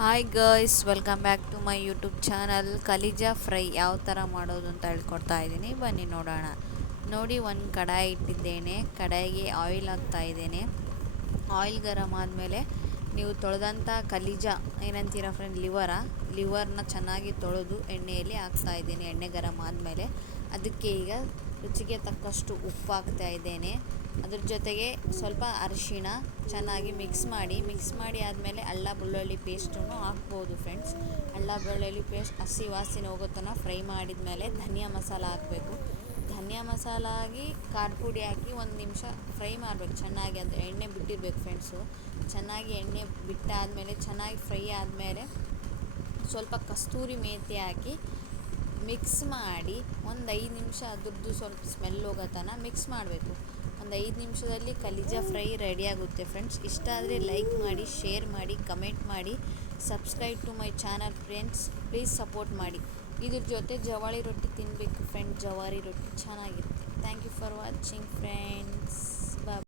Hi guys, welcome back to my YouTube channel. ಕಲಿಜಾ fry ಯಾವ ಥರ ಮಾಡೋದು ಅಂತ ಹೇಳ್ಕೊಡ್ತಾ ಇದ್ದೀನಿ, ಬನ್ನಿ ನೋಡೋಣ. ನೋಡಿ, ಒಂದು ಕಡಾಯಿ ಇಟ್ಟಿದ್ದೇನೆ. ಕಡಾಯಿಗೆ ಆಯಿಲ್ ಹಾಕ್ತಾ ಇದ್ದೇನೆ. ಆಯಿಲ್ ಗರಮ್ ಆದಮೇಲೆ ನೀವು ತೊಳೆದಂಥ ಕಲಿಜಾ ಏನಂತೀರ ಫ್ರೆಂಡ್, ಲಿವರ್ನ ಚೆನ್ನಾಗಿ ತೊಳೆದು ಎಣ್ಣೆಯಲ್ಲಿ ಹಾಕ್ತಾ ಇದ್ದೀನಿ. ಎಣ್ಣೆ ಗರಮ್ ಆದಮೇಲೆ ಅದಕ್ಕೆ ಈಗ ರುಚಿಗೆ ತಕ್ಕಷ್ಟು ಉಪ್ಪು ಹಾಕ್ತಾ ಇದ್ದೇನೆ. ಅದ್ರ ಜೊತೆಗೆ ಸ್ವಲ್ಪ ಅರಿಶಿಣ ಚೆನ್ನಾಗಿ ಮಿಕ್ಸ್ ಮಾಡಿ ಆದಮೇಲೆ ಅಲ್ಲ ಬೆಳ್ಳುಳ್ಳಿ ಪೇಸ್ಟನ್ನು ಹಾಕ್ಬೋದು ಫ್ರೆಂಡ್ಸ್. ಅಲ್ಲ ಬೆಳ್ಳುಳ್ಳಿ ಪೇಸ್ಟ್ ಹಸಿ ವಾಸನೆ ಹೋಗೋ ತನಕ ಫ್ರೈ ಮಾಡಿದ ಮೇಲೆ ಧನಿಯಾ ಮಸಾಲ ಹಾಕಬೇಕು. ಧನಿಯಾ ಮಸಾಲ ಹಾಕಿ ಖಾರ ಪುಡಿ ಹಾಕಿ ಒಂದು ನಿಮಿಷ ಫ್ರೈ ಮಾಡಬೇಕು ಚೆನ್ನಾಗಿ. ಅದು ಎಣ್ಣೆ ಬಿಟ್ಟಿರ್ಬೇಕು ಫ್ರೆಂಡ್ಸು. ಚೆನ್ನಾಗಿ ಎಣ್ಣೆ ಬಿಟ್ಟಾದಮೇಲೆ ಚೆನ್ನಾಗಿ ಫ್ರೈ ಆದಮೇಲೆ ಸ್ವಲ್ಪ ಕಸ್ತೂರಿ ಮೇಥಿ ಹಾಕಿ ಮಿಕ್ಸ್ ಮಾಡಿ ಒಂದು 5 ನಿಮಿಷ ಅದ್ರದ್ದು ಸ್ವಲ್ಪ ಸ್ಮೆಲ್ ಹೋಗೋ ತನಕ ಮಿಕ್ಸ್ ಮಾಡಬೇಕು. ಒಂದು 5 ನಿಮಿಷದಲ್ಲಿ ಕಲಿಜಾ ಫ್ರೈ ರೆಡಿಯಾಗುತ್ತೆ ಫ್ರೆಂಡ್ಸ್. ಇಷ್ಟ ಆದರೆ ಲೈಕ್ ಮಾಡಿ, ಶೇರ್ ಮಾಡಿ, ಕಮೆಂಟ್ ಮಾಡಿ, subscribe to my channel friends. Please support ಮಾಡಿ. ಇದ್ರ ಜೊತೆ ಜವಾರಿ ರೊಟ್ಟಿ ತಿನ್ನಬೇಕು ಫ್ರೆಂಡ್ಸ್. ಜವಾರಿ ರೊಟ್ಟಿ ಚೆನ್ನಾಗಿರುತ್ತೆ. Thank you for watching friends.